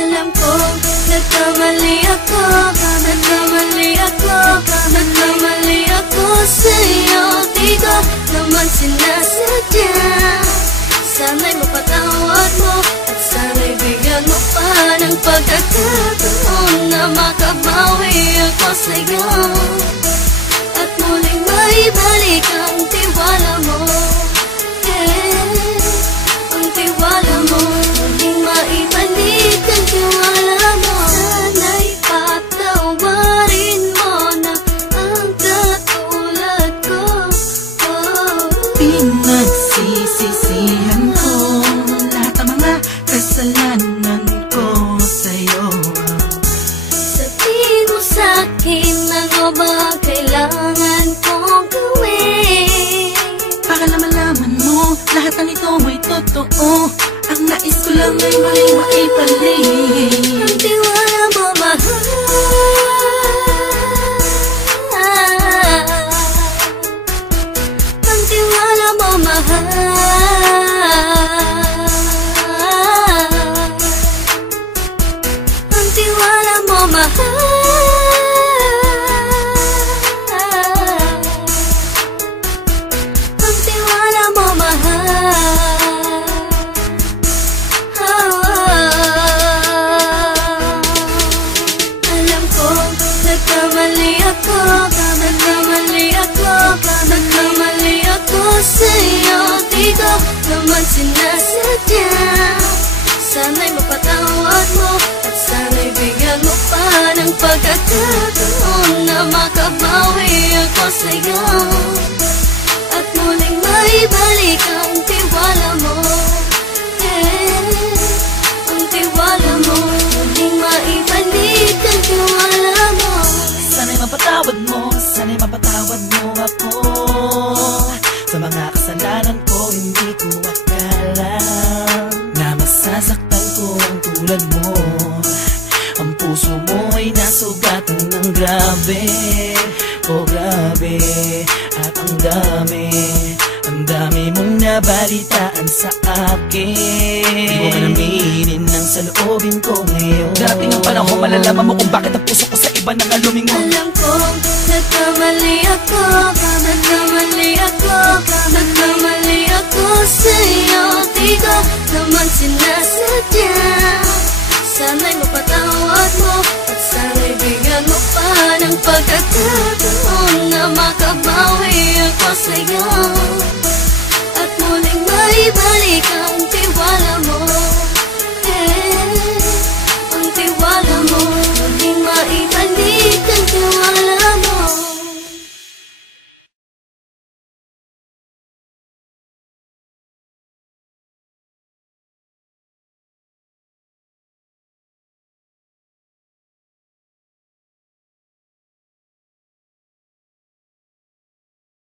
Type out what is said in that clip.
Alam ko, nagkamali ako, nagkamali ako, nagkamali ako sa'yo. Di ko naman sinasadya. Sana'y mapatawad mo at sana'y bigyan mo pa ng pagkakataon na makabawi ako sa'yo at muling maibalik ang tiwala mo. Ang tiwala mo, muling maibalik ang tiwala mo. Sana'y patawarin mo na ang katulad ko. Pinagsisisihan ko lahat ng mga kasalanan ko sa'yo. Sabihin mo sa'kin ano ba kailangan kong gawin para malaman mo lahat ng ito ay totoo. Ang nais ko lang ay muling maibalik ang tiwala mo, mahal. Ang tiwala mo, mahal. Ang tiwala mo, mahal. Ang tiwala mo, mahal. Alam ko, nagkamali ako, nagkamali ako, nagkamali ako sa'yo. Di ko naman sinasadya. Sana'y mapatawad mo at sana'y bigyan mo pa ng pagkakataon na makabawi ako sa'yo at muling maibalik ang tiwala mo. Ang tiwala mo, muling maibalik ang tiwala mo. Sana'y mapatawad mo, sana'y mapatawad mo ako sa mga kasalanan ko. Hindi ko akala na masasaktan ko ang tulad mo. Ang puso mo ay nasugatan ng grabe, oh grabe. At ang dami mong nabalitaan sa akin. Di mo man aminin ang saloobin ko ngayon. Darating ang panahon, malalaman mo kung bakit ang puso ko sa iba nang alumingon. Alam ko, nagkamali ako, nagkamali ako, nagkamali ako sa'yo. Di ko naman sinasadya. Sana'y mapatawad mo at sana'y bigyan mo pa ng pagkakataon na makabawi ako sa'yo at muling maibalik ang tiwala mo.